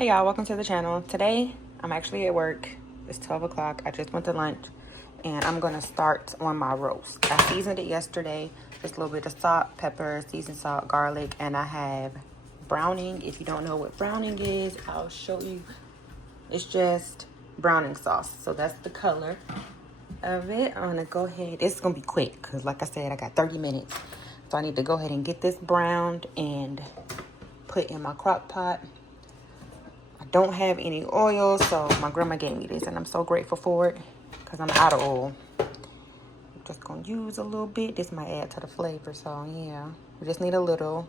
Hey y'all, welcome to the channel. Today I'm actually at work. It's 12 o'clock. I just went to lunch and I'm gonna start on my roast. I seasoned it yesterday, just a little bit of salt, pepper, seasoned salt, garlic, and I have browning. If you don't know what browning is, I'll show you. It's just browning sauce. So that's the color of it. I'm gonna go ahead. It's gonna be quick because like I said, I got 30 minutes. So I need to go ahead and get this browned and put in my crock pot. I don't have any oil, so my grandma gave me this and I'm so grateful for it because I'm out of oil. I'm just gonna use a little bit. This might add to the flavor, so yeah. We just need a little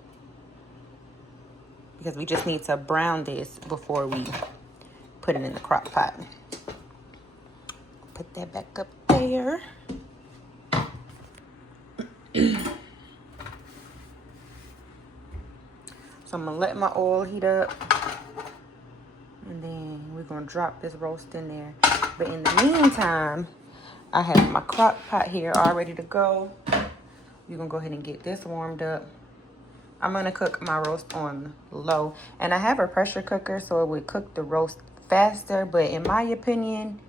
because we just need to brown this before we put it in the crock pot. Put that back up there. So I'm gonna let my oil heat up. And then we're gonna drop this roast in there. But in the meantime, I have my crock pot here all ready to go. We're gonna go ahead and get this warmed up. I'm gonna cook my roast on low. And I have a pressure cooker, so it would cook the roast faster. But in my opinion,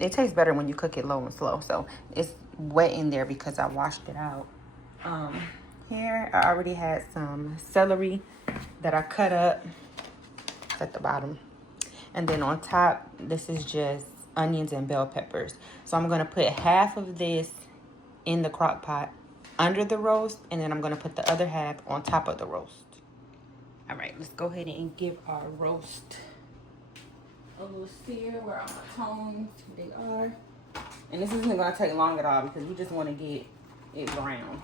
it tastes better when you cook it low and slow. So it's wet in there because I washed it out. Here, I already had some celery that I cut up at the bottom. And then on top, this is just onions and bell peppers. So I'm gonna put half of this in the crock pot under the roast, and then I'm gonna put the other half on top of the roast. All right, let's go ahead and give our roast a little sear. Where are my tongs? Here they are. And this isn't gonna take long at all because we just wanna get it brown.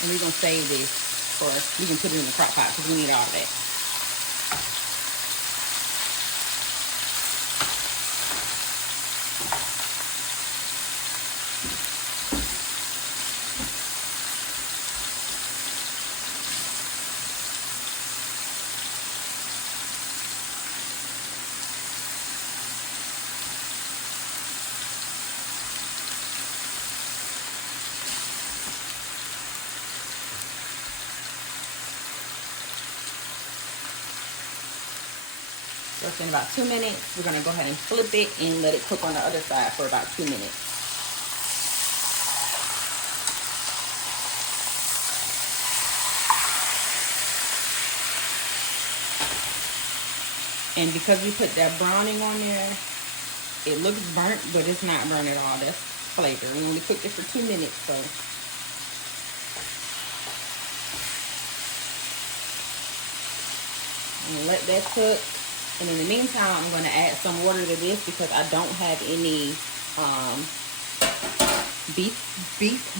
And we're gonna save this for us. We can put it in the crock pot because we need all of that. So in about 2 minutes, we're gonna go ahead and flip it and let it cook on the other side for about 2 minutes. And because we put that browning on there, it looks burnt, but it's not burnt at all. That's flavor. We only cooked it for 2 minutes, so. I'm gonna let that cook. And in the meantime, I'm gonna add some water to this because I don't have any beef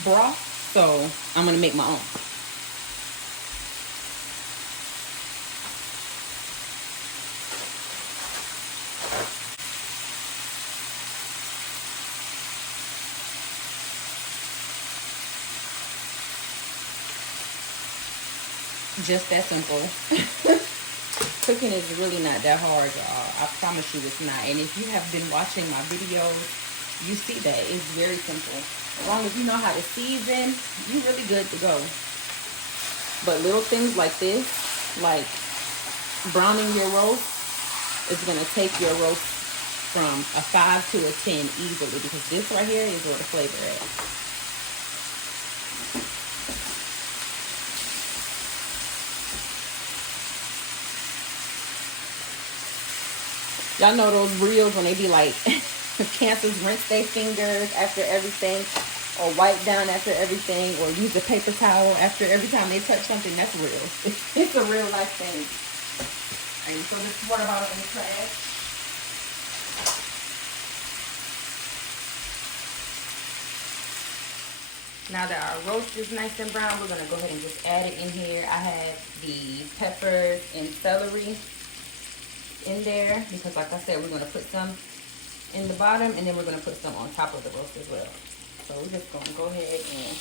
broth. So I'm gonna make my own. Just that simple. Cooking is really not that hard, y'all. I promise you it's not. And if you have been watching my videos, you see that it's very simple. As long as you know how to season, you're really good to go. But little things like this, like browning your roast, is gonna take your roast from a 5 to a 10 easily, because this right here is where the flavor is. Y'all know those reels when they be like, cancers rinse their fingers after everything, or wipe down after everything, or use a paper towel after every time they touch something. That's real. It's a real life thing. All right, so this water bottle in the trash. Now that our roast is nice and brown, we're gonna go ahead and just add it in here. I have the peppers and celery in there because, like I said, we're gonna put some in the bottom and then we're gonna put some on top of the roast as well. So we're just gonna go ahead and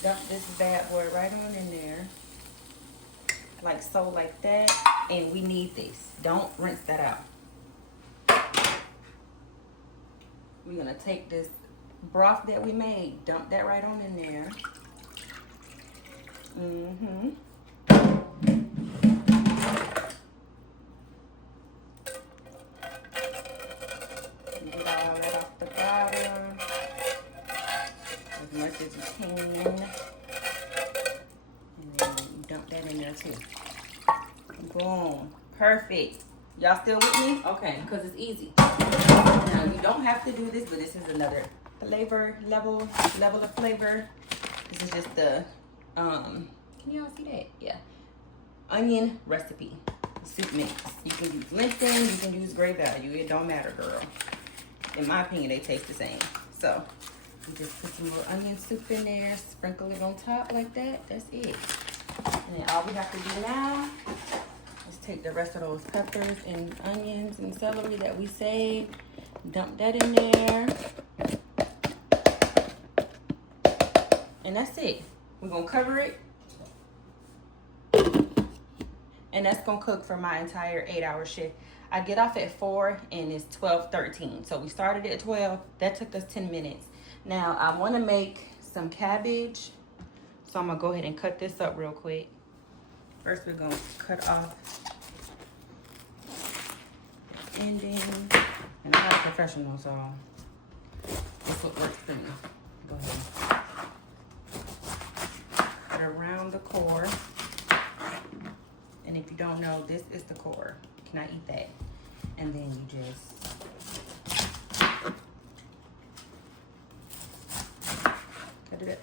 dump this bad boy right on in there, like so, like that. And we need this. Don't rinse that out. We're gonna take this broth that we made. Dump that right on in there. Get all that off the bottom as much as you can. And then you dump that in there too. Boom. Perfect. Y'all still with me? Okay, because it's easy. Now you don't have to do this, but this is another flavor level of flavor. This is just the can y'all see that? Yeah. Onion recipe. Soup mix. You can use Lipton, you can use Great Value. It don't matter, girl. In my opinion, they taste the same. So you just put some little onion soup in there, sprinkle it on top like that. That's it. And then all we have to do now is take the rest of those peppers and onions and celery that we saved, dump that in there, and that's it. We're gonna cover it, and that's gonna cook for my entire 8-hour shift. I get off at 4 and it's 12:13. So we started at 12. That took us 10 minutes. Now I want to make some cabbage, so I'm gonna go ahead and cut this up real quick. First, we're gonna cut off the ending, and I'm not a professional, so that's what works for me. Go ahead. Cut around the core, and if you don't know, this is the core. You cannot eat that. And then you just cut it up.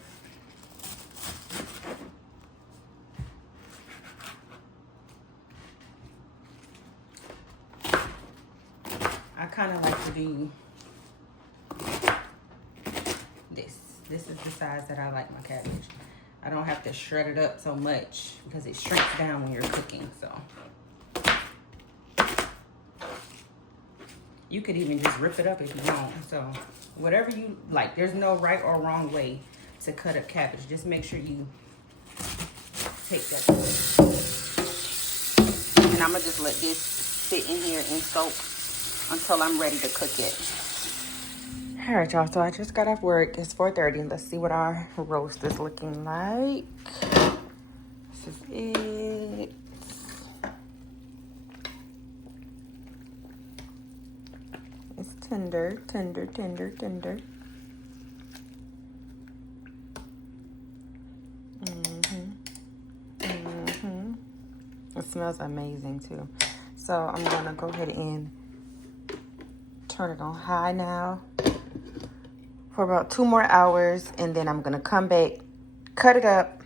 I kind of like to do this. This is the size that I like my cabbage. I don't have to shred it up so much because it shrinks down when you're cooking. So you could even just rip it up if you want. So whatever you like. There's no right or wrong way to cut up cabbage. Just make sure you take that away. And I'm gonna just let this sit in here and soak until I'm ready to cook it. All right, y'all, so I just got off work. It's 4:30. Let's see what our roast is looking like. This is it. It's tender, tender, tender, tender. It smells amazing too. So I'm gonna go ahead and turn it on high now for about 2 more hours, and then I'm gonna come back, cut it up,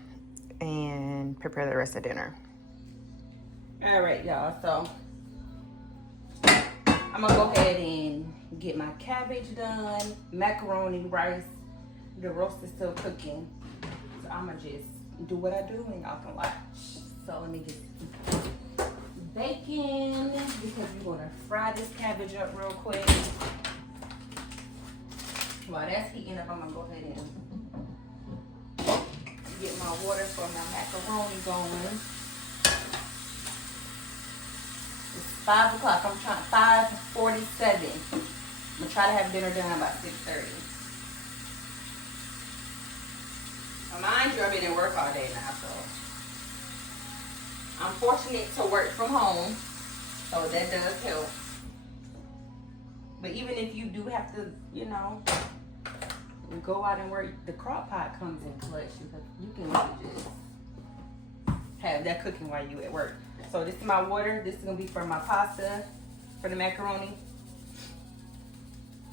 and prepare the rest of dinner. All right, y'all, so I'm gonna go ahead and get my cabbage done, macaroni, rice. The roast is still cooking, so I'm gonna just do what I do and y'all can watch. So let me get bacon, because we're gonna fry this cabbage up real quick. While that's heating up, I'm gonna go ahead and get my water for my macaroni going. It's 5 o'clock. I'm trying 5:47. I'm gonna try to have dinner done by 6:30. Now, mind you, I've been at work all day now, so I'm fortunate to work from home, so that does help. But even if you do have to, you know, go out and work, the crock pot comes in clutch because you can really just have that cooking while you at work. So this is my water. This is gonna be for my pasta, for the macaroni.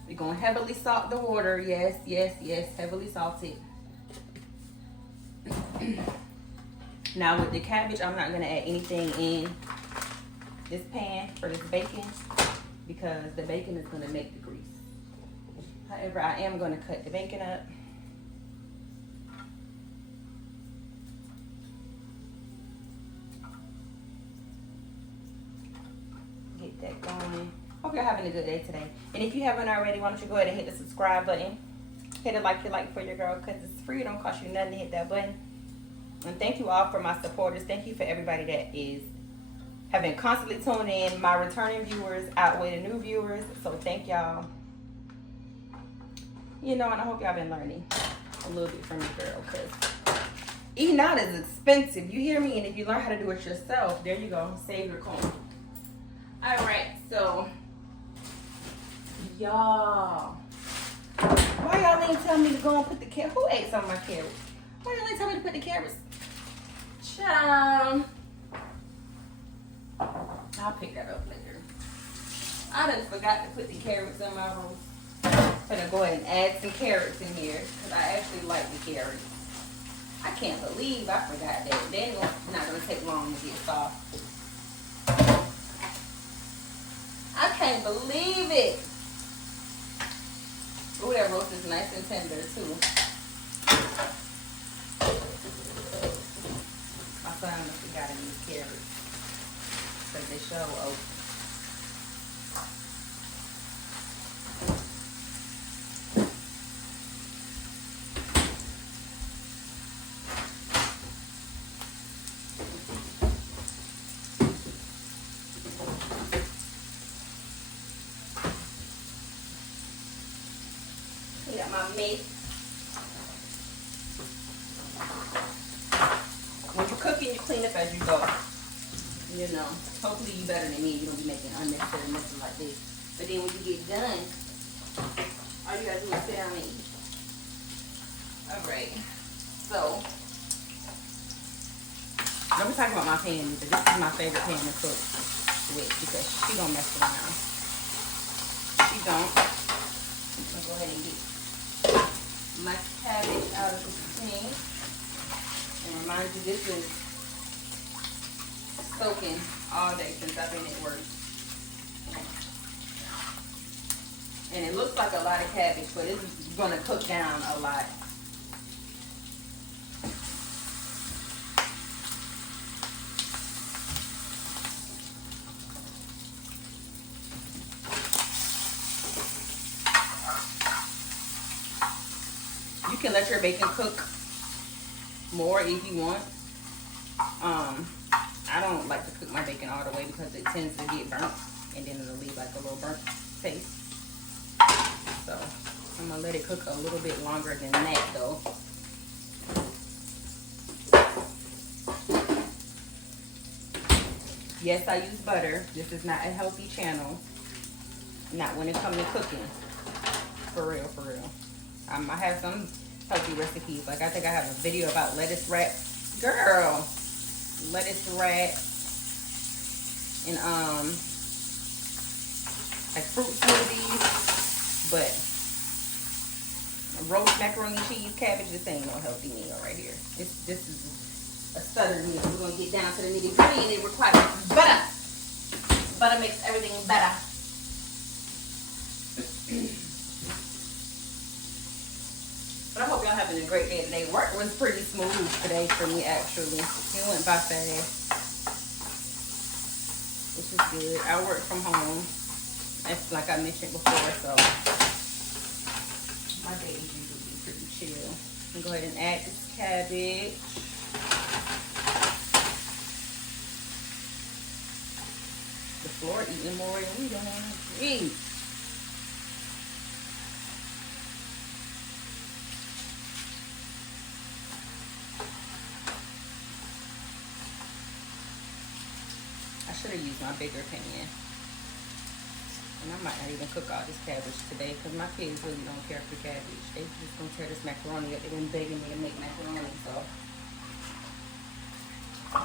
We're gonna heavily salt the water. Yes, yes, yes, heavily salted. Now with the cabbage, I'm not gonna add anything in this pan for this bacon because the bacon is gonna make the grease. However, I am gonna cut the bacon up. Get that going. Hope you're having a good day today. And if you haven't already, why don't you go ahead and hit the subscribe button. Hit it like you like for your girl, because it's free. It don't cost you nothing to hit that button. And thank you all for my supporters. Thank you for everybody that have been constantly tuning in. My returning viewers outweigh the new viewers. So thank y'all. You know, and I hope y'all been learning a little bit from your girl, because eating out is expensive. You hear me? And if you learn how to do it yourself, there you go. Save your coin. All right, so y'all, why y'all ain't tell me to go and put the carrots? Who ate some of my carrots? Why y'all ain't tell me to put the carrots? Child, I'll pick that up later. I done forgot to put the carrots in my room. I'm gonna go ahead and add some carrots in here because I actually like the carrots. I can't believe I forgot that. They're not gonna take long to get soft. I can't believe it. Ooh, that roast is nice and tender too. I found I forgot any carrots because they show oak. Got my mace. When you're cooking, you clean up as you go. You know, hopefully you better than me. You don't be making unnecessary messes like this. But then when you get done, all you gotta do is sit down and eat. All right. So, let me talk about my pan. This is my favorite pan to cook with because she don't mess around. She don't. I'll go ahead and get my cabbage out of the pan. And remind you, this is soaking all day since I've been at work. And it looks like a lot of cabbage, but it's going to cook down a lot. You can let your bacon cook more if you want. I don't like to cook my bacon all the way because it tends to get burnt and then it'll leave like a little burnt taste. So I'm gonna let it cook a little bit longer than that though. Yes, I use butter. This is not a healthy channel. Not when it comes to cooking. For real, for real. I have some healthy recipes. Like I think I have a video about lettuce wrap. Girl, lettuce wrap and like fruit smoothies. But roast macaroni, cheese, cabbage, this ain't no healthy meal right here. This is a southern meal. We're gonna get down to the nitty gritty and it requires butter. Butter makes everything better. But I hope y'all having a great day today. Work was pretty smooth today for me, actually. It went by fast, which is good. I work from home, as like I mentioned before, so my days usually be pretty chill. I'm gonna go ahead and add this cabbage. The floor eating more than we don't eat. I should have used my bigger pan. And I might not even cook all this cabbage today because my kids really don't care for cabbage. They just gonna tear this macaroni up. They've been begging me to make macaroni, so. I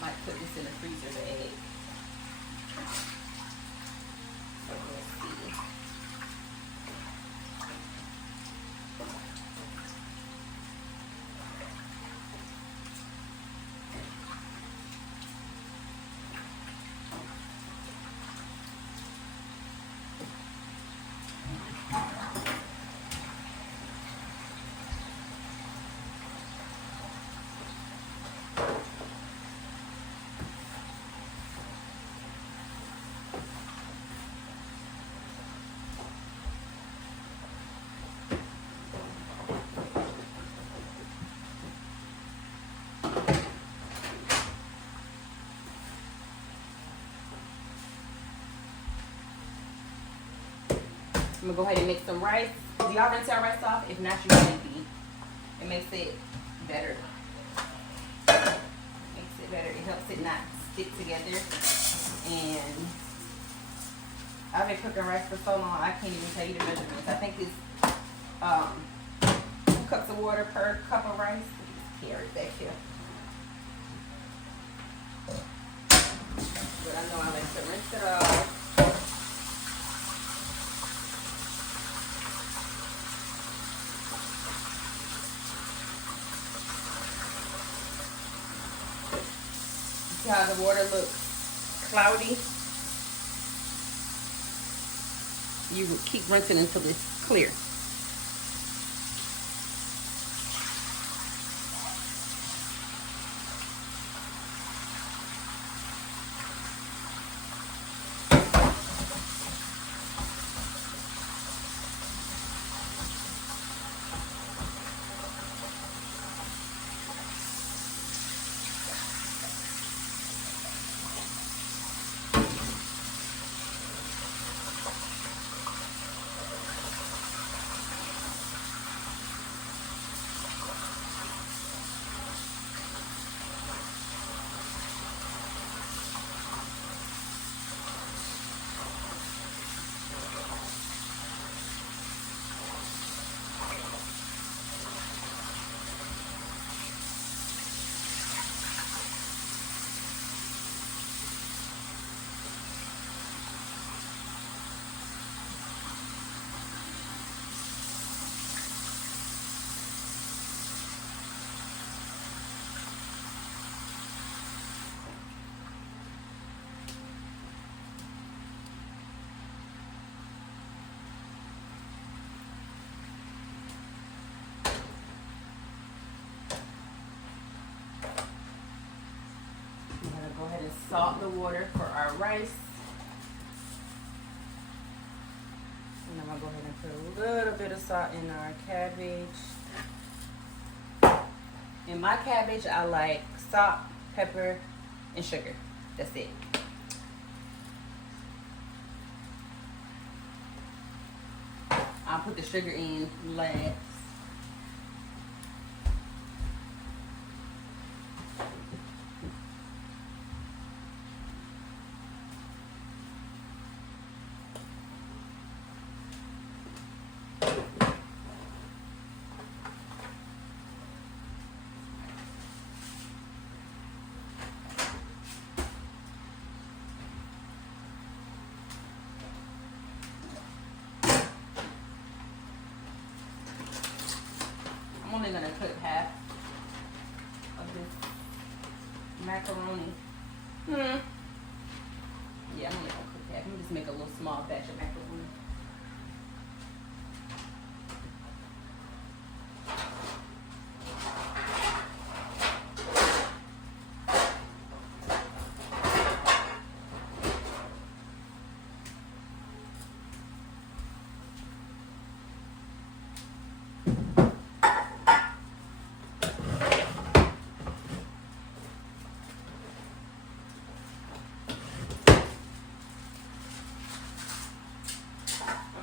might put this in the freezer to egg. So let's see. I'm gonna go ahead and mix some rice. Do y'all rinse your rice off? If not, you can be. It makes it better. Makes it better. It helps it not stick together. And I've been cooking rice for so long, I can't even tell you the measurements. I think it's 2 cups of water per cup of rice. Carrot back here. But I know I like to rinse it off. See how the water looks cloudy? You would keep rinsing until it's clear. Go ahead and salt the water for our rice. And I'm going to go ahead and put a little bit of salt in our cabbage. In my cabbage, I like salt, pepper, and sugar. That's it. I'll put the sugar in last. I'm only gonna cook half of this macaroni. Yeah, I'm only gonna cook half. I'm gonna just make a little small batch of macaroni.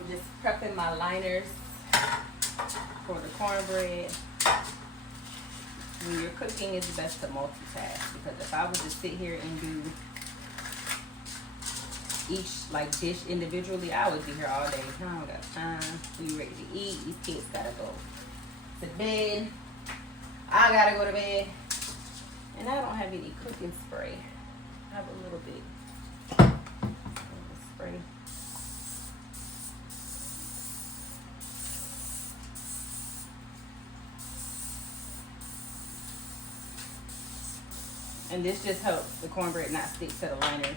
Just prepping my liners for the cornbread. When you're cooking, it's best to multitask, because if I was to sit here and do each dish individually, I would be here all day. I don't got time. We ready to eat. These kids gotta go to bed. I gotta go to bed, and I don't have any cooking spray. I have a little bit of spray. And this just helps the cornbread not stick to the liner.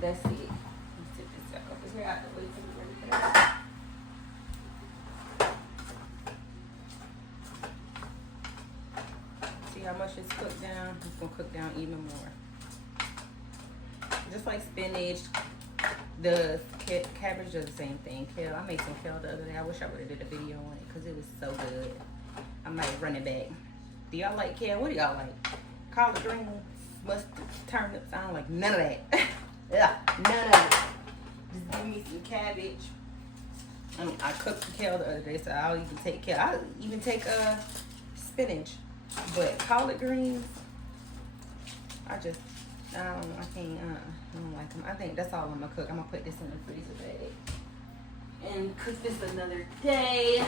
That's it. Let's tip this back over here out the way so we're ready for that. See how much it's cooked down? It's gonna cook down even more. Just like spinach, the cabbage does the same thing. Kale, I made some kale the other day. I wish I would have did a video on it because it was so good. I might run it back. Do y'all like kale? What do y'all like? Collard greens, mustard, turnips? I don't like none of that. Yeah, none of it. just give me some cabbage. I mean, I cooked the kale the other day, so I'll even take kale. I'll even take spinach. But collard greens, I don't know, I can't, I don't like them. I think that's all I'm gonna cook. I'm gonna put this in the freezer bag and cook this another day.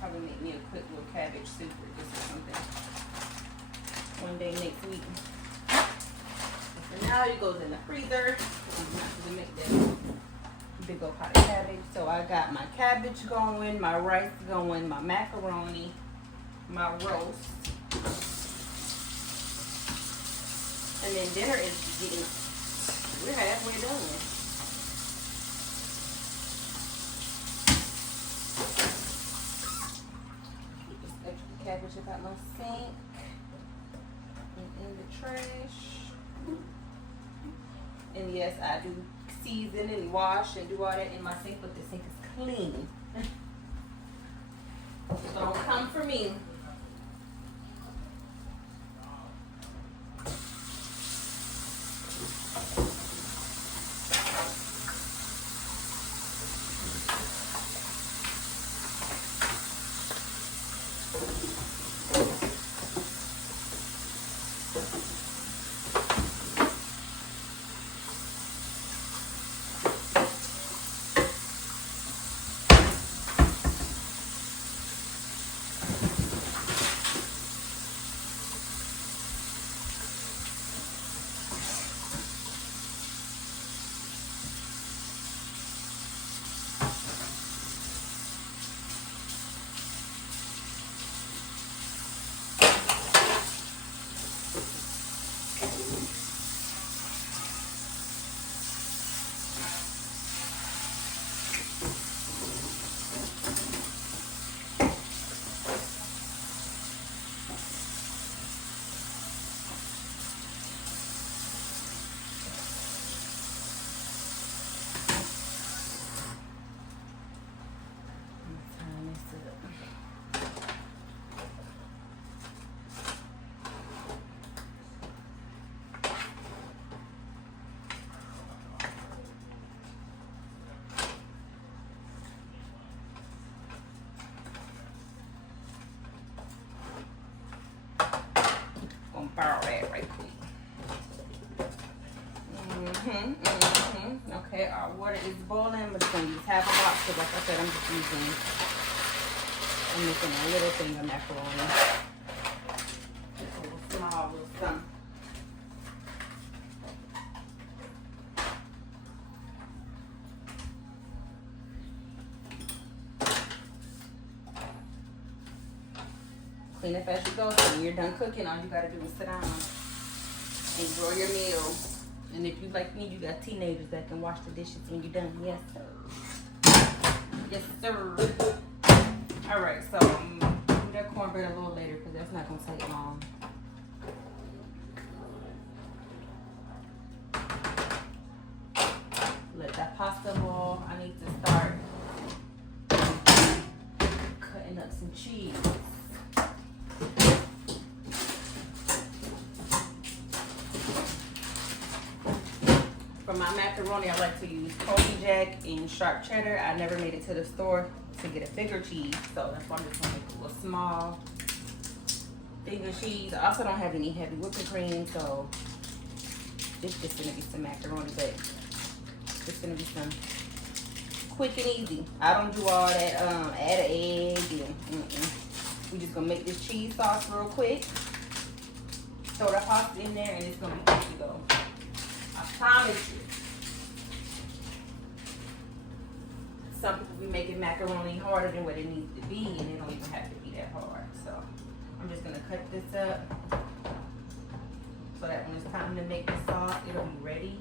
Probably make me a quick little cabbage soup or just something one day next week. But for now, it goes in the freezer. I'm not gonna make that big old pot of cabbage. So I got my cabbage going, my rice going, my macaroni, my roast, and then dinner is getting. We're halfway done. Cabbage about my sink and in the trash. And yes, I do season and wash and do all that in my sink, but the sink is clean. So don't come for me. Borrow that right quick. Okay, our water is boiling. I'm just gonna use half a box because, like I said, I'm making a little thing of macaroni. Just a little small little something. Clean up as you go. So when you're done cooking, all you gotta do is sit down, enjoy your meal. And if you like me, you got teenagers that can wash the dishes when you're done. Yes, sir. Yes, sir. All right, so do that cornbread a little later because that's not gonna take long. Let that pasta boil. I need to start cutting up some cheese. For my macaroni, I like to use Colby Jack and sharp cheddar. I never made it to the store to get a bigger cheese, so that's why I'm just gonna make a little small bigger cheese. I also don't have any heavy whipping cream, so it's just gonna be some macaroni, but it's gonna be some quick and easy. I don't do all that, add an egg, and we just gonna make this cheese sauce real quick. Throw the pasta in there, and it's gonna be good to go. I promise you. Some people be making macaroni harder than what it needs to be, and it don't even have to be that hard. So I'm just gonna cut this up. time to make the sauce, it'll be ready.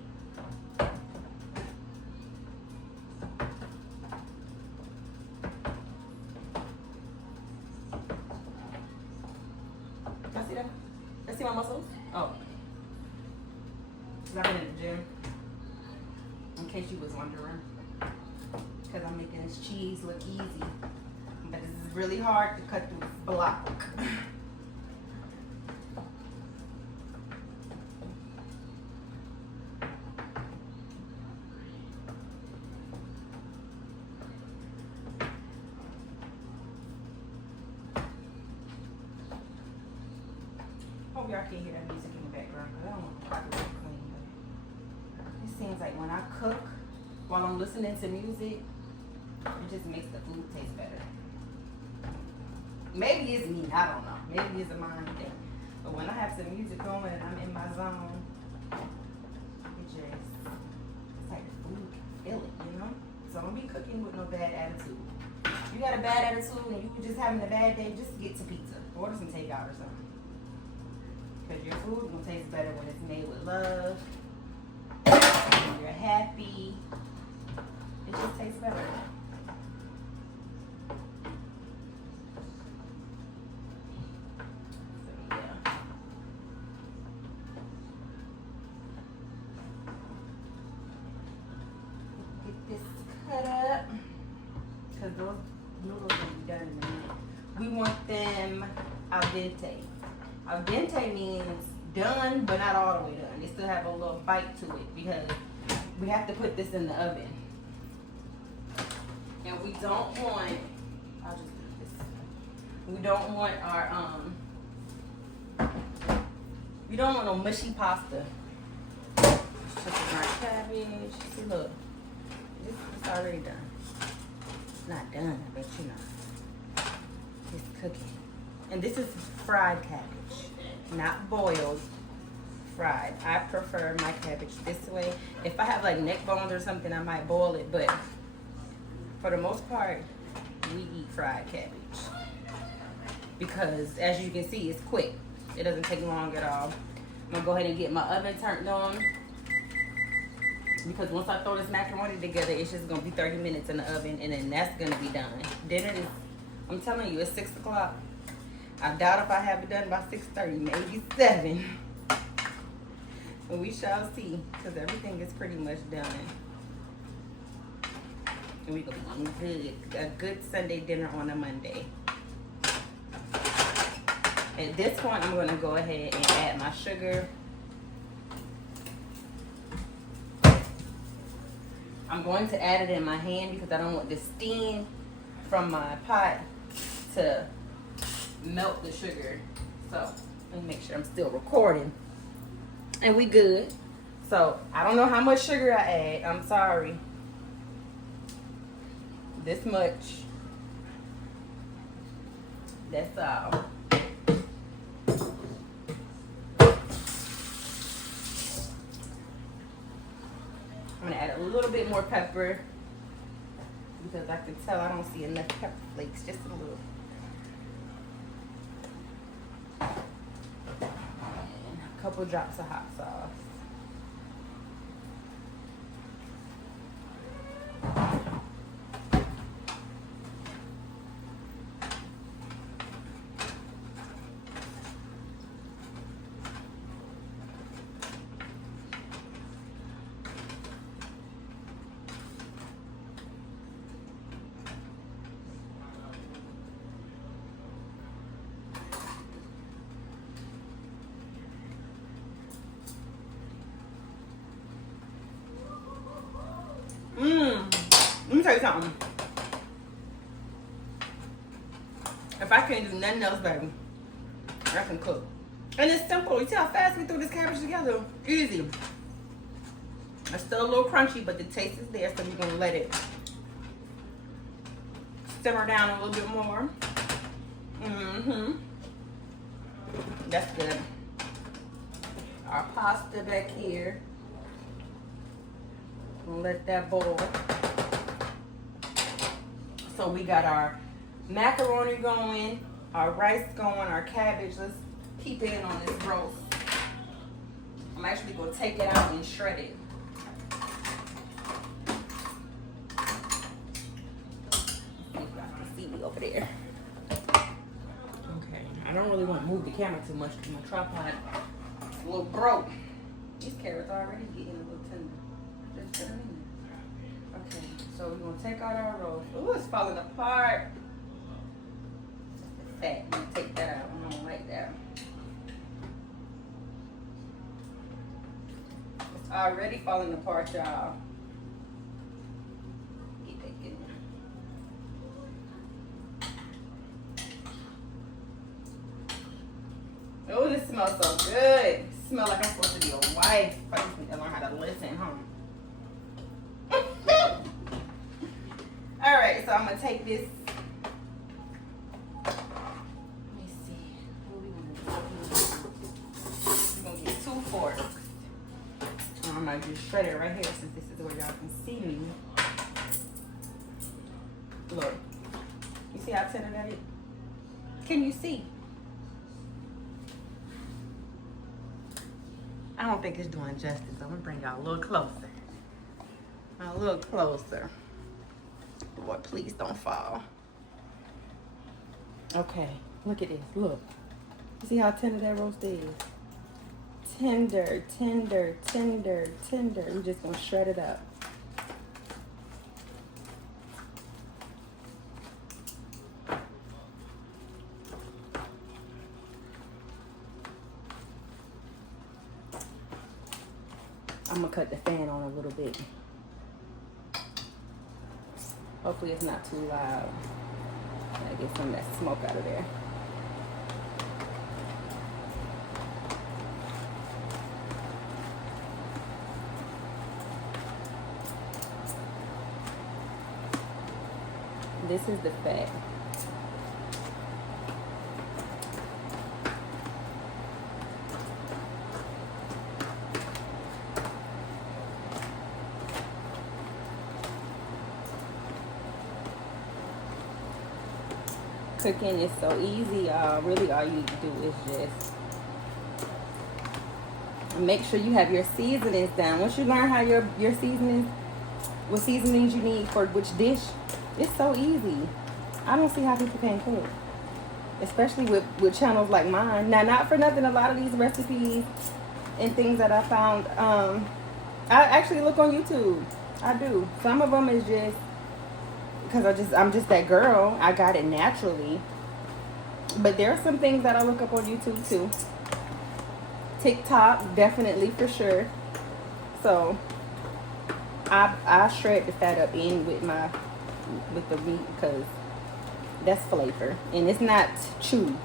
Y'all see that? Y'all see my muscles? Oh. I've been in the gym. In case you was wondering. Because I'm making this cheese look easy. But this is really hard to cut through this block. Hope y'all can hear that music in the background because I don't want to copyright clean. But it seems like when I cook while I'm listening to music, it just makes the food taste better. Maybe it's me, I don't know. Maybe it's a mind thing. But when I have some music going and I'm in my zone, it's like the food can feel it, you know? So don't be cooking with no bad attitude. If you got a bad attitude and you were just having a bad day, just get some pizza. Order some takeout or something. Because your food will taste better when it's made with love. When you're happy. It just tastes better. So yeah. Get this cut up. Because those noodles will be done in a minute. We want them al dente. Al dente means done, but not all the way done. They still have a little bite to it because we have to put this in the oven. And we don't want, I'll just do this. We don't want our, we don't want no mushy pasta. Chicken our cabbage. See, look, this is already done. It's not done, I bet you know. It's cooking. And this is fried cabbage, not boiled, fried. I prefer my cabbage this way. If I have like neck bones or something, I might boil it, but for the most part, we eat fried cabbage. Because as you can see, it's quick. It doesn't take long at all. I'm gonna go ahead and get my oven turned on. Because once I throw this macaroni together, it's just gonna be 30 minutes in the oven and then that's gonna be done. Dinner is, I'm telling you, it's 6 o'clock. I doubt if I have it done by 6:30, maybe 7. And we shall see, because everything is pretty much done. And we gonna be eating a good Sunday dinner on a Monday. At this point, I'm gonna go ahead and add my sugar. I'm going to add it in my hand because I don't want the steam from my pot to melt the sugar. So let me make sure I'm still recording. And we good. So I don't know how much sugar I add. I'm sorry. This much. That's all. I'm gonna add a little bit more pepper because I can tell I don't see enough pepper flakes, just a little. And a couple drops of hot sauce. Let me tell you something. If I can't do nothing else, baby, I can cook. And it's simple. You see how fast we threw this cabbage together? Easy. It's still a little crunchy, but the taste is there, so we're gonna let it simmer down a little bit more. That's good. Our pasta back here. We'll let that boil. So we got our macaroni going, our rice going, our cabbage. Let's keep in on this roast. I'm I'm actually gonna take it out and shred it. See if y'all can see me over there. Okay, I don't really want to move the camera too much because my tripod is a little broke. These carrots are already getting a little tender. Just put them in there. Okay, so we're gonna take out our roast. Ooh, it's falling apart. It's fat. I'm gonna take that out. I don't like that. It's already falling apart, y'all. Get that in there. Oh, this smells so good. It smells like I'm supposed to be a wife. I just need to learn how to listen, huh? All right, so I'm gonna take this. Let me see. What we gonna do? We're gonna get 2 forks. I'm gonna just shred it right here since this is where y'all can see me. Look, you see how tender that is? Can you see? I don't think it's doing justice. I'm gonna bring y'all a little closer. A little closer. Lord, please don't fall. Okay, look at this. Look. You see how tender that roast is? Tender, tender, tender, tender. We're just gonna shred it up. I'm gonna cut the fan on a little bit. Hopefully it's not too loud. Gotta get some of that smoke out of there. This is the fat. Cooking is so easy. Really all you need to do is just make sure you have your seasonings down. Once you learn how your seasonings, what seasonings you need for which dish, it's so easy. I don't see how people can't cook, especially with channels like mine. Now, not for nothing, a lot of these recipes and things that I found, I actually look on YouTube. I do. Some of them is just because I'm just that girl. I got it naturally. But there are some things that I look up on YouTube too. TikTok, definitely, for sure. So I shred the fat up in with the meat because that's flavor. And it's not chewy.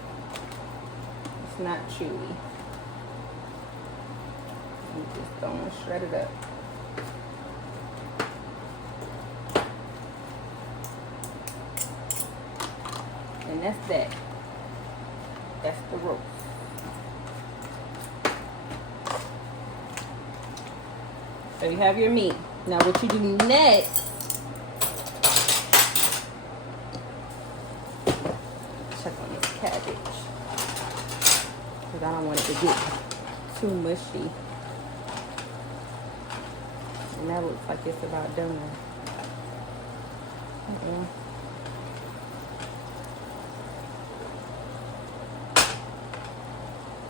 It's not chewy. You just don't shred it up. And that's that. That's the roast. So you have your meat. Now what you do next, check on this cabbage, because I don't want it to get too mushy. And that looks like it's about done.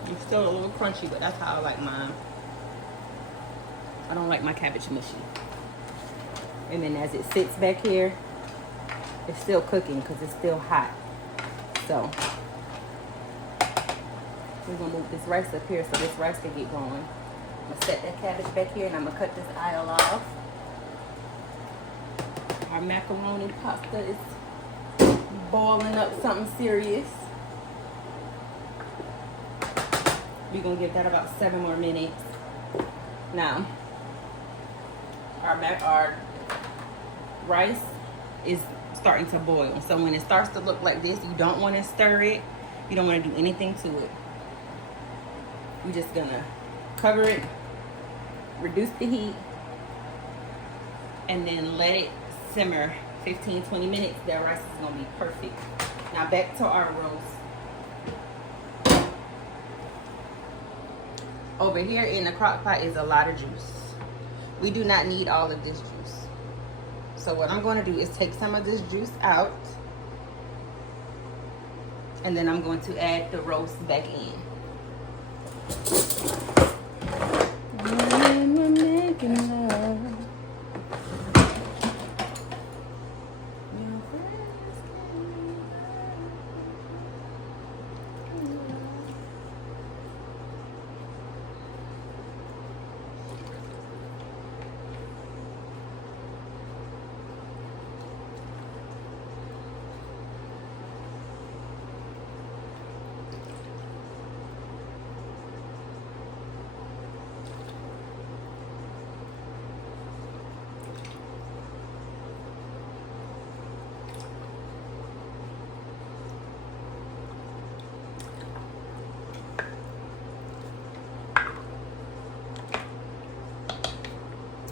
It's still a little crunchy, but that's how I like mine. I don't like my cabbage mushy. And then as it sits back here, it's still cooking because it's still hot. So we're gonna move this rice up here so this rice can get going. I'm gonna set that cabbage back here and I'm gonna cut this aisle off. Our macaroni pasta is boiling up something serious. We're gonna give that about 7 more minutes. Now, our rice is starting to boil. So when it starts to look like this, you don't want to stir it. You don't want to do anything to it. We're just gonna cover it, reduce the heat, and then let it simmer 15-20 minutes. That rice is gonna be perfect. Now back to our roast. over here in the crock pot is a lot of juice. We do not need all of this juice. So what I'm going to do is take some of this juice out, and then I'm going to add the roast back in. When we're making love.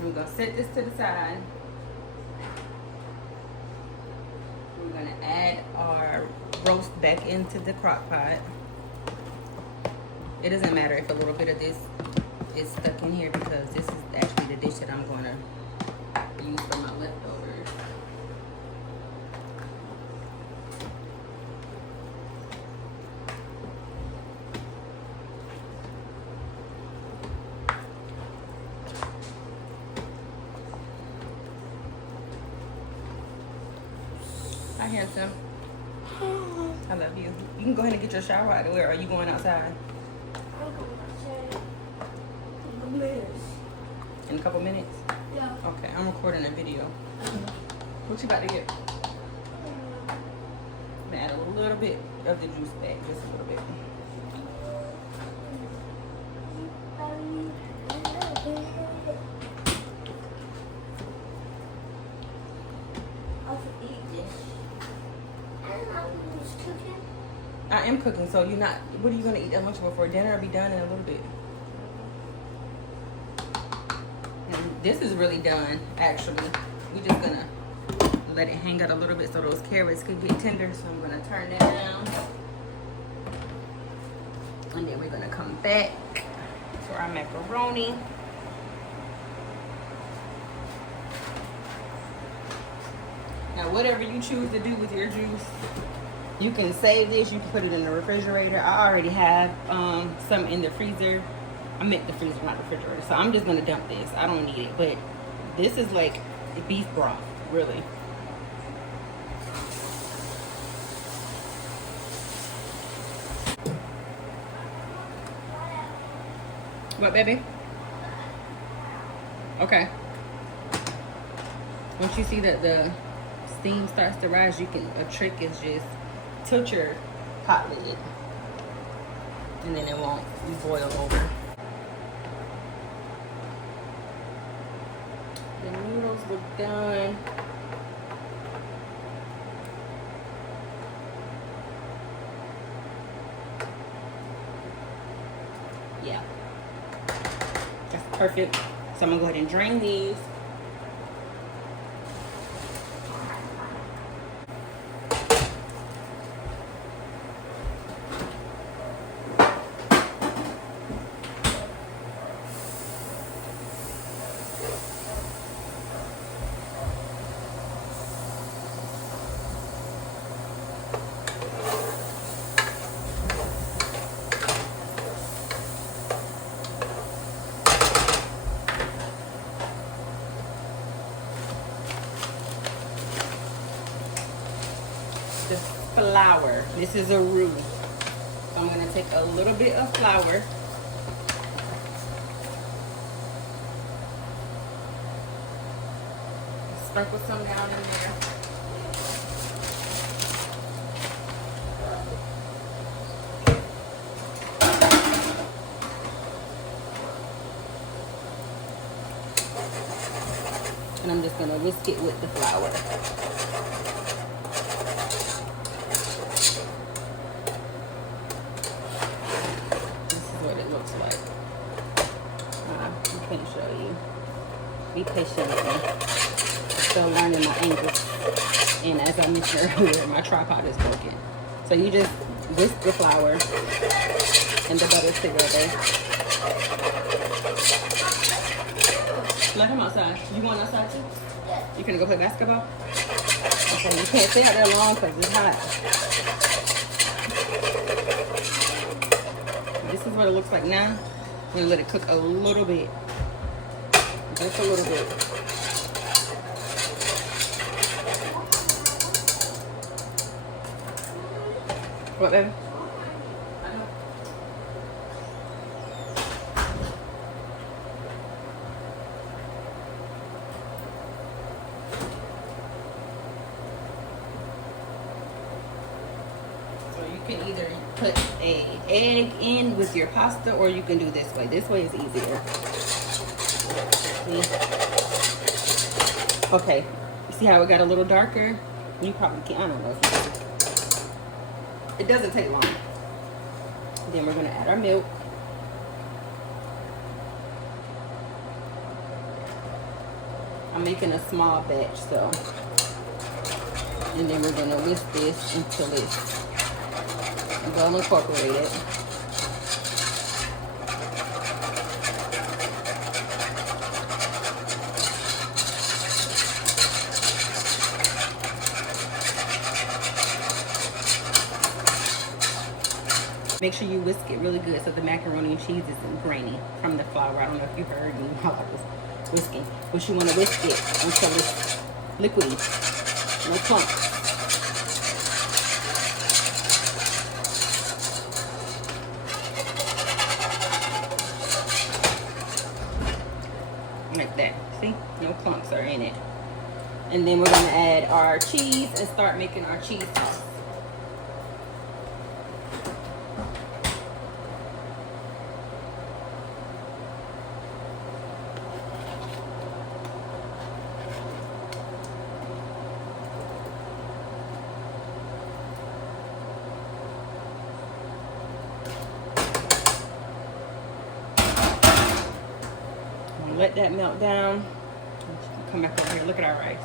We're going to set this to the side. We're going to add our roast back into the crock pot. It doesn't matter if a little bit of this is stuck in here because this is actually the dish that I'm going to use for my leftovers. Hi, handsome. I love you. You can go ahead and get your shower out of the way, or are you going outside? I'm going outside in a minute. In a couple minutes? Yeah. Okay, I'm recording a video. What you about to get? I'm gonna add a little bit of the juice back, just a little bit. I am cooking, so you're not. What are you gonna eat that much for dinner? Will be done in a little bit. And this is really done, actually. We're just gonna let it hang out a little bit so those carrots could get tender. So I'm gonna turn that down, and then we're gonna come back to our macaroni. Now, whatever you choose to do with your juice. You can save this, you can put it in the refrigerator. I already have some in the freezer. I meant the freezer, not the refrigerator. So I'm just gonna dump this. I don't need it, but this is like beef broth, really. What, baby? Okay. Once you see that the steam starts to rise, you can, a trick is just tilt your pot lid, and then it won't boil over. The noodles look done. Yeah, that's perfect. So I'm gonna go ahead and drain these. The flour. This is a roux. So I'm going to take a little bit of flour. Sprinkle some down in there. And I'm just going to whisk it with the flour. Show you. Be patient with me. I'm still learning my angles. And as I mentioned earlier, my tripod is broken. So you just whisk the flour and the butter together. Let him outside. You going outside too? Yes. You finna go play basketball? Okay, you can't stay out there long because it's hot. This is what it looks like now. I'm gonna let it cook a little bit. Just a little bit. What, baby? You can either put a egg in with your pasta, or you can do this way. This way is easier. Okay, see how it got a little darker? You probably can't, I don't know if you can. It doesn't take long. Then we're gonna add our milk. I'm making a small batch, so. And then we're gonna whisk this until it's well incorporated. Make sure you whisk it really good so the macaroni and cheese isn't grainy from the flour. I don't know if you heard me while I was whisking, but you want to whisk it until it's liquidy, no clumps. Like that. See? No clumps are in it. And then we're going to add our cheese and start making our cheese sauce. Let that melt down. Come back over here. Look at our rice.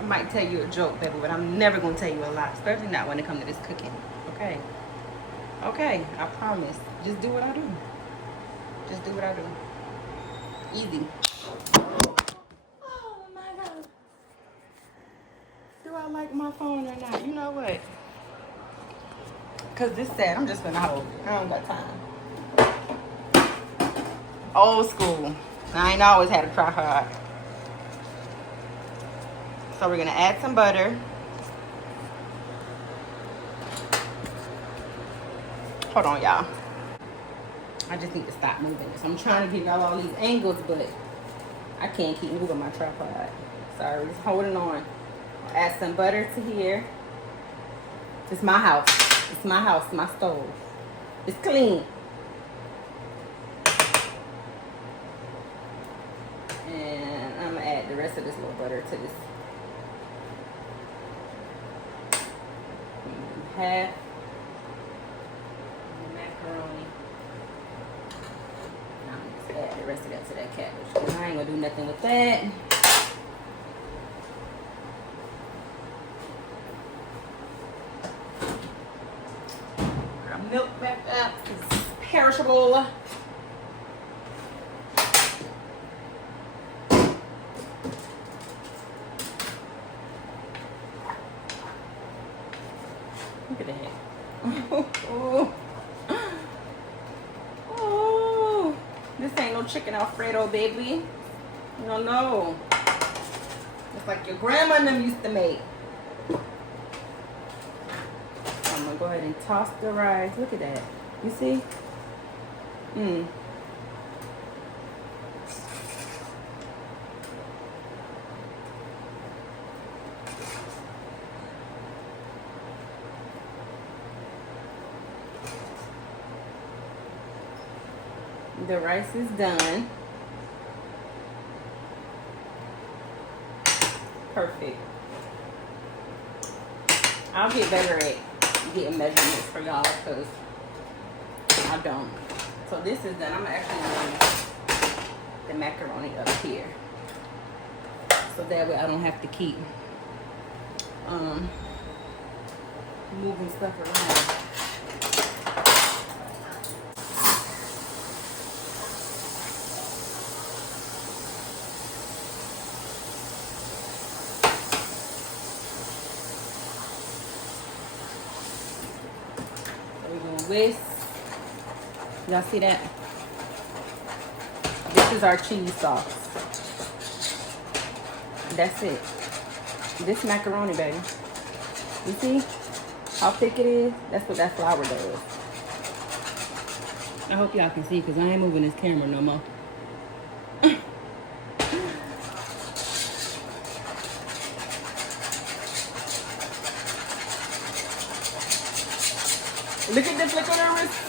I might tell you a joke, baby, but I'm never gonna tell you a lie, especially not when it comes to this cooking. Okay. Okay, I promise. Just do what I do. Just do what I do. Easy. Oh my God. Do I like my phone or not? You know what? Cause this sad. I'm just gonna hold it. I don't got time. Old school. I ain't always had a tripod. So we're gonna add some butter. Hold on, y'all. I just need to stop moving this. I'm trying to give y'all all these angles, but I can't keep moving my tripod. Sorry, just holding on. Add some butter to here. It's my house. It's my house, my stove. It's clean. And I'm gonna add the rest of this little butter to this. Half the macaroni. Now I'm just add the rest of that to that cabbage, because I ain't gonna do nothing with that. Our milk back up. It's perishable. Look at that. Oh, oh. This ain't no chicken Alfredo, baby. No, no. It's like your grandma and them used to make. I'm gonna go ahead and toss the rice. Look at that. You see? The rice is done. Perfect. I'll get better at getting measurements for y'all because I don't. So this is done. I'm actually doing the macaroni up here. So that way I don't have to keep moving stuff around. whisk. Y'all see that? This is our cheese sauce. That's it. This macaroni, baby. You see how thick it is? That's what that flour does. I hope y'all can see because I ain't moving this camera no more. Look at the flick on her wrist.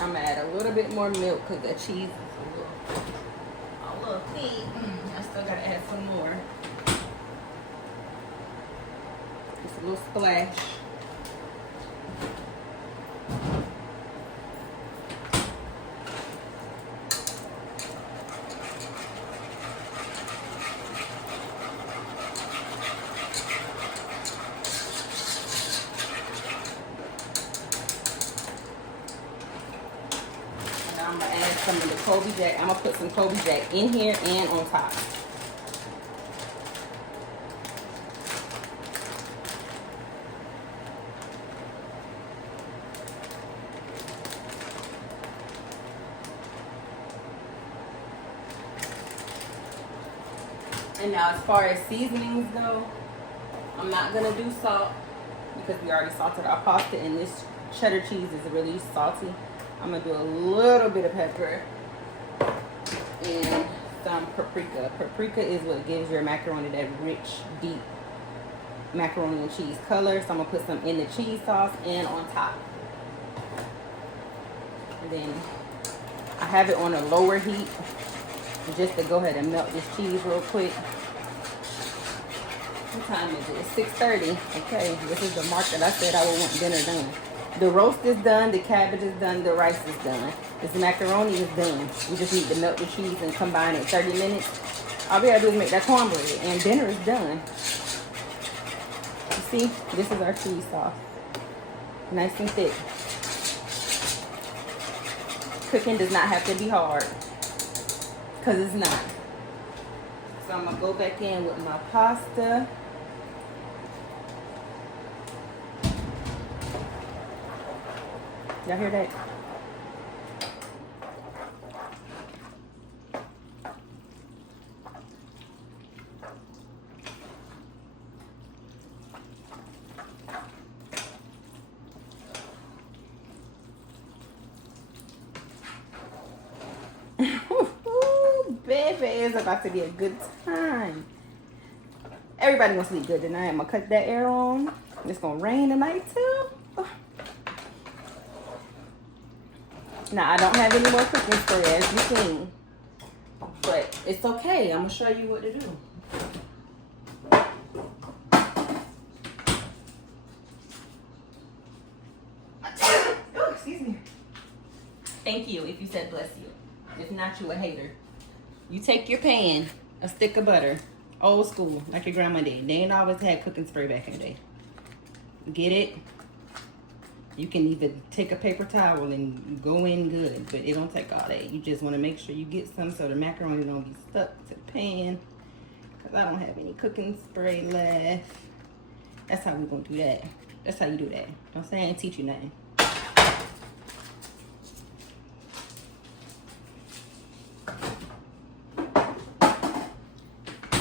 I'm gonna add a little bit more milk because the cheese is a little thick. I still gotta add some more. Just a little splash. I'm gonna add some of the Colby Jack. I'm gonna put some Colby Jack in here and on top. And now as far as seasonings go, I'm not gonna do salt because we already salted our pasta and this cheddar cheese is really salty. I'm gonna do a little bit of pepper and some paprika. Paprika is what gives your macaroni that rich, deep macaroni and cheese color. So I'm gonna put some in the cheese sauce and on top. And then I have it on a lower heat just to go ahead and melt this cheese real quick. What time is it? 6:30. Okay, this is the mark that I said I would want dinner done. The roast is done, the cabbage is done, the rice is done. This macaroni is done. We just need to melt the cheese and combine it 30 minutes. All we gotta do is make that cornbread and dinner is done. You see, this is our cheese sauce. Nice and thick. Cooking does not have to be hard, because it's not. So I'm gonna go back in with my pasta. Y'all hear that? Baby, it's about to be a good time. Everybody gonna sleep good tonight. I'm gonna cut that air on. It's gonna rain tonight too. Now, I don't have any more cooking spray, as you seen. But it's okay. I'm going to show you what to do. Oh, excuse me. Thank you if you said bless you. If not, you a hater. You take your pan, a stick of butter, old school, like your grandma did. They ain't always had cooking spray back in the day. Get it? You can even take a paper towel and go in good, but it don't take all that. You just want to make sure you get some so the macaroni don't be stuck to the pan. Because I don't have any cooking spray left. That's how we're going to do that. That's how you do that. Don't say I ain't teach you nothing.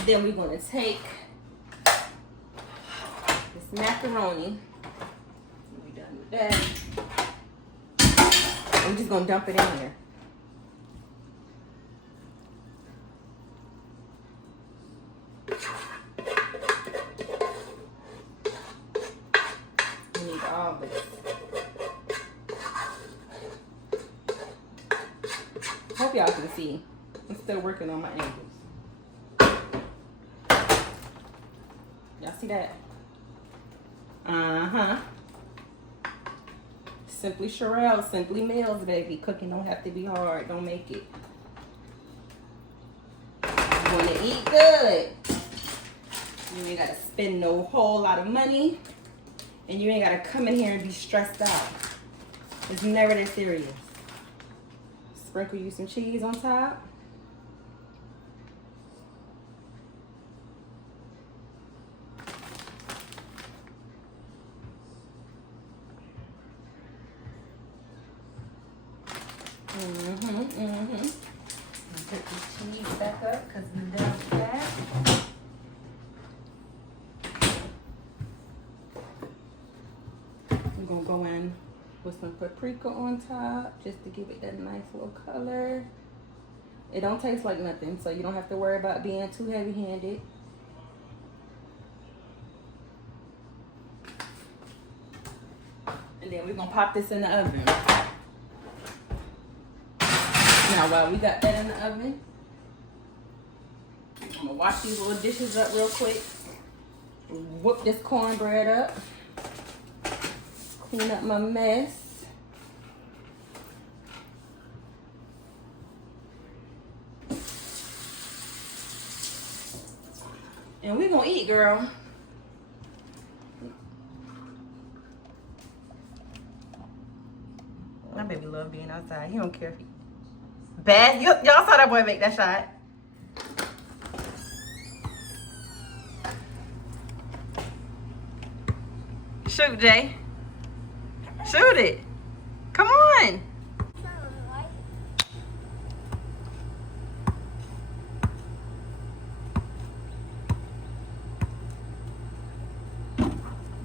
Then we're going to take this macaroni. That. I'm just gonna dump it in here. I need all this. Hope y'all can see. I'm still working on my angles. Y'all see that? Uh-huh. Simply Sherelle, Simply Meals, baby. Cooking don't have to be hard. Don't make it. You want to eat good. You ain't got to spend no whole lot of money. And you ain't gotta come in here and be stressed out. It's never that serious. Sprinkle you some cheese on top. Put the cheese back up because we're done with that. I'm gonna go in with some paprika on top just to give it that nice little color. It don't taste like nothing, so you don't have to worry about being too heavy-handed. And then we're gonna pop this in the oven. Now while we got that in the oven, I'm gonna wash these little dishes up real quick. Whoop this cornbread up. Clean up my mess. And we gonna eat, girl. My baby love being outside. He don't care if he bad. Y'all saw that boy make that shot. Shoot, Jay. Shoot it. Come on.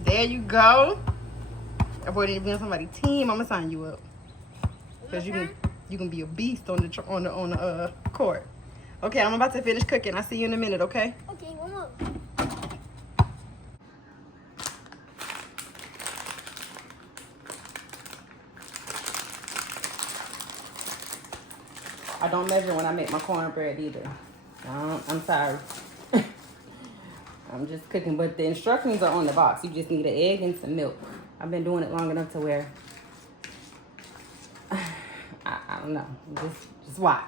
There you go. That boy didn't be on somebody's team. I'm gonna sign you up. Cause you can be a beast on the court. Okay, I'm about to finish cooking. I'll see you in a minute, okay? Okay, one more. I don't measure when I make my cornbread either. I'm sorry. I'm just cooking, but the instructions are on the box. You just need an egg and some milk. I've been doing it long enough to where I don't know. Just watch.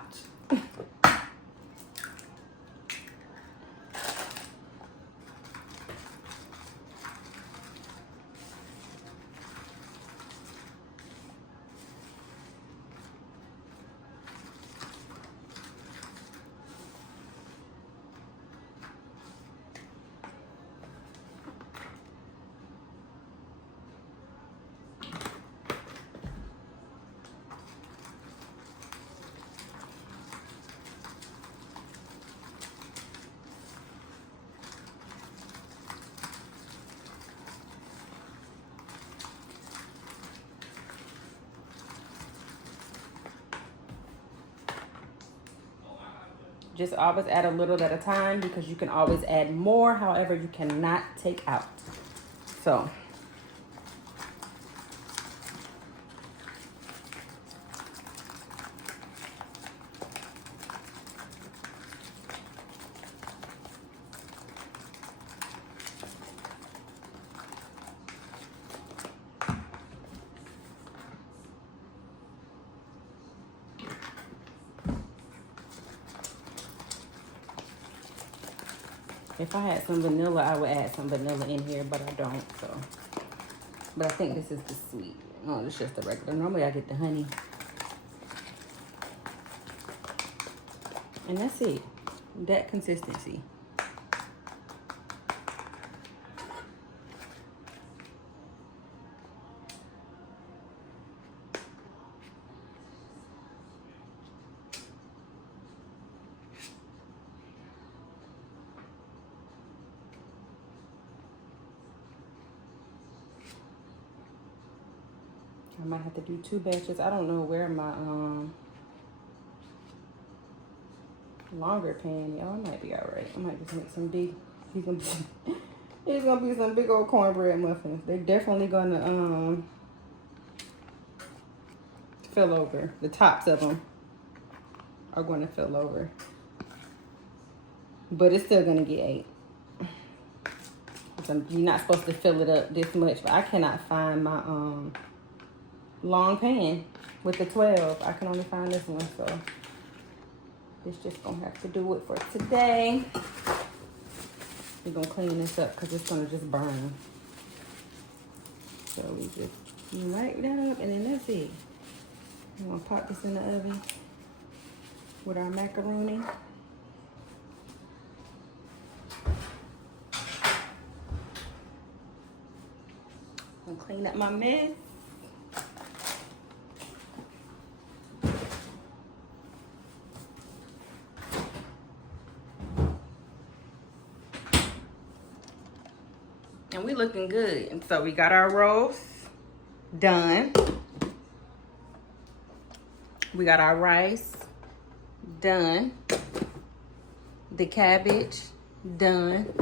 Just always add a little at a time because you can always add more. However, you cannot take out. So. If I had some vanilla, I would add some vanilla in here, but I don't, so. But I think this is the sweet. Oh, it's just the regular. Normally I get the honey. And that's it. That consistency. I might have to do 2 batches. I don't know where my longer pan, y'all. It might be all right. I might just make some big. These gonna be some big old cornbread muffins. They're definitely gonna fill over. The tops of them are going to fill over, but it's still gonna get 8. So you're not supposed to fill it up this much, but I cannot find my long pan with the 12. I can only find this one, so this just gonna have to do it for today. We're gonna clean this up because it's gonna just burn. So we just light that up, and then that's it. I'm gonna pop this in the oven with our macaroni. I'm gonna clean up my mess. And we looking good. And so we got our roast done. We got our rice done. The cabbage done.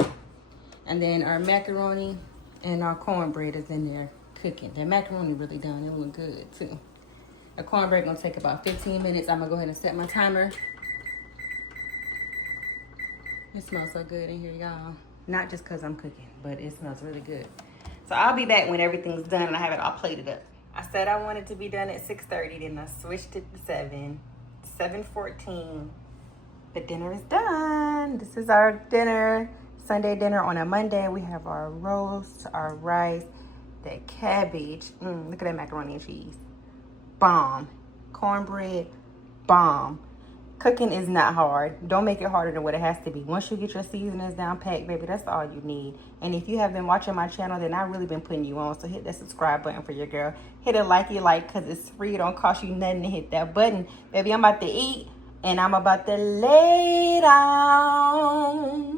And then our macaroni and our cornbread is in there cooking. The macaroni really done. It look good too. The cornbread gonna take about 15 minutes. I'm gonna go ahead and set my timer. It smells so good in here, y'all. Not just because I'm cooking, but it smells really good. So I'll be back when everything's done and I have it all plated up. I said I wanted to be done at 6:30, then I switched it to 7:14. The dinner is done. This is our dinner, Sunday dinner on a Monday. We have our roast, our rice, the cabbage. Look at that macaroni and cheese. Bomb. Cornbread, bomb. Cooking is not hard. Don't make it harder than what it has to be. Once you get your seasonings down packed, baby, that's all you need. And if you have been watching my channel, then I've really been putting you on. So hit that subscribe button for your girl. Hit a like because it's free. It don't cost you nothing to hit that button. Baby, I'm about to eat and I'm about to lay down.